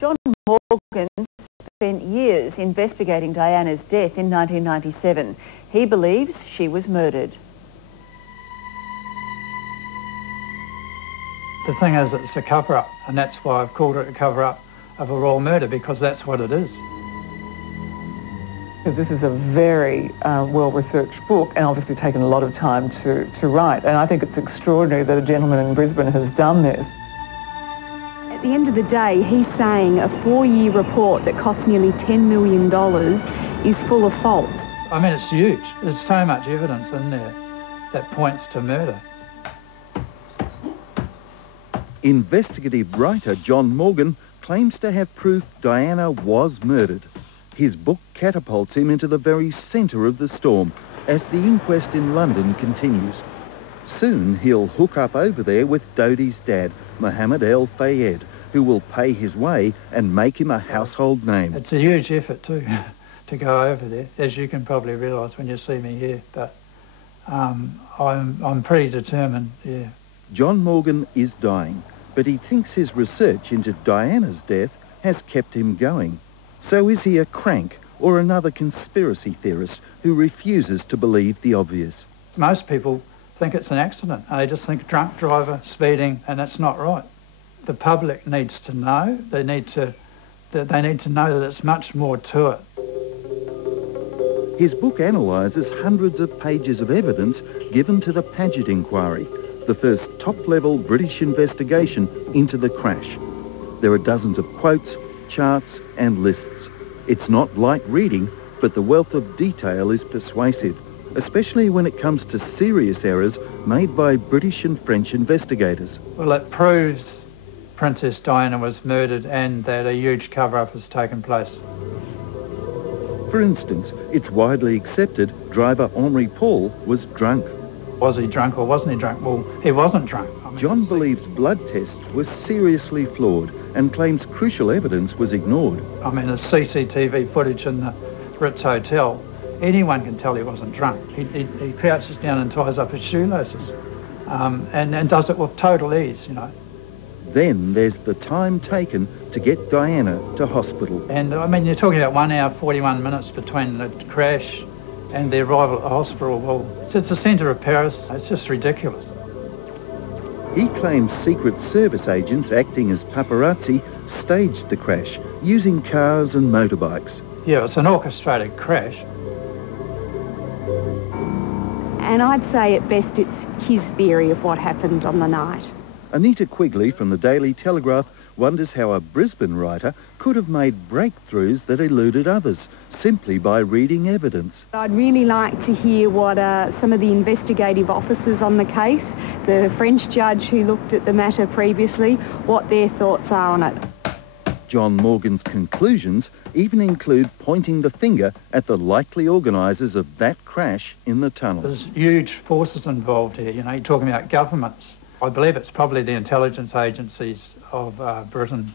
John Morgan spent years investigating Diana's death in 1997. He believes she was murdered. The thing is, it's a cover-up, and that's why I've called it a cover-up of a royal murder, because that's what it is. This is a very well-researched book, and obviously taken a lot of time to write, and I think it's extraordinary that a gentleman in Brisbane has done this. At the end of the day, he's saying a 4-year report that cost nearly $10 million is full of faults. I mean, it's huge. There's so much evidence in there that points to murder. Investigative writer John Morgan claims to have proof Diana was murdered. His book catapults him into the very centre of the storm as the inquest in London continues. Soon he'll hook up over there with Dodi's dad, Mohammed El Fayed, who will pay his way and make him a household name. It's a huge effort too, to go over there, as you can probably realise when you see me here, but I'm pretty determined, yeah. John Morgan is dying, but he thinks his research into Diana's death has kept him going. So is he a crank or another conspiracy theorist who refuses to believe the obvious? Most people think it's an accident. They just think drunk driver, speeding, and that's not right. The public needs to know. They need to know that it's much more to it. His book analyses hundreds of pages of evidence given to the Paget inquiry, the first top-level British investigation into the crash. There are dozens of quotes, charts and lists. It's not light reading, but the wealth of detail is persuasive, especially when it comes to serious errors made by British and French investigators. Well, it proves Princess Diana was murdered and that a huge cover-up has taken place. For instance, it's widely accepted driver Henri Paul was drunk. Was he drunk or wasn't he drunk? Well, he wasn't drunk. John believes blood tests were seriously flawed and claims crucial evidence was ignored. I mean, the CCTV footage in the Ritz Hotel, anyone can tell he wasn't drunk. He crouches down and ties up his shoelaces and does it with total ease, you know. Then there's the time taken to get Diana to hospital. And, I mean, you're talking about 1 hour, 41 minutes between the crash and the arrival at the hospital. Well, it's the centre of Paris. It's just ridiculous. He claims Secret Service agents acting as paparazzi staged the crash using cars and motorbikes. Yeah, it's an orchestrated crash. And I'd say at best it's his theory of what happened on the night. Anita Quigley from the Daily Telegraph wonders how a Brisbane writer could have made breakthroughs that eluded others simply by reading evidence. I'd really like to hear what some of the investigative officers on the case, the French judge who looked at the matter previously, what their thoughts are on it. John Morgan's conclusions even include pointing the finger at the likely organisers of that crash in the tunnel. There's huge forces involved here, you know, you're talking about governments. I believe it's probably the intelligence agencies of Britain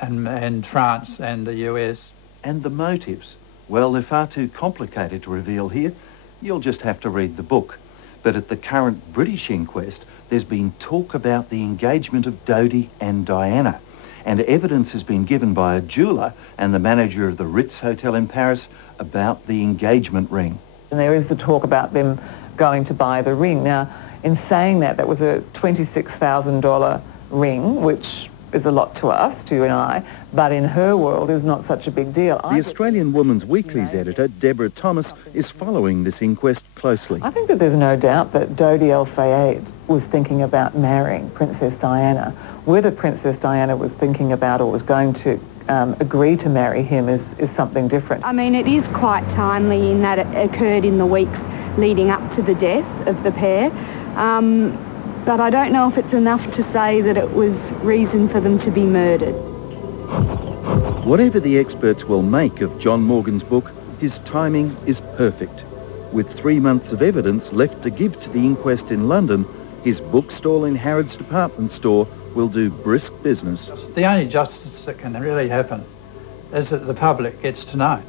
and France and the US. And the motives? Well, they're far too complicated to reveal here. You'll just have to read the book. But at the current British inquest, there's been talk about the engagement of Dodi and Diana. And evidence has been given by a jeweller and the manager of the Ritz Hotel in Paris about the engagement ring. And there is the talk about them going to buy the ring. Now, in saying that, that was a $26,000 ring, which is a lot to us, to you and I, but in her world is not such a big deal. The Australian Woman's Weekly's editor, Deborah Thomas, is following this inquest closely. I think that there's no doubt that Dodi El Fayed was thinking about marrying Princess Diana. Whether Princess Diana was thinking about or was going to agree to marry him is something different. I mean, it is quite timely in that it occurred in the weeks leading up to the death of the pair. But I don't know if it's enough to say that it was reason for them to be murdered. Whatever the experts will make of John Morgan's book, his timing is perfect. With 3 months of evidence left to give to the inquest in London, his bookstall in Harrods department store will do brisk business. The only justice that can really happen is that the public gets to know.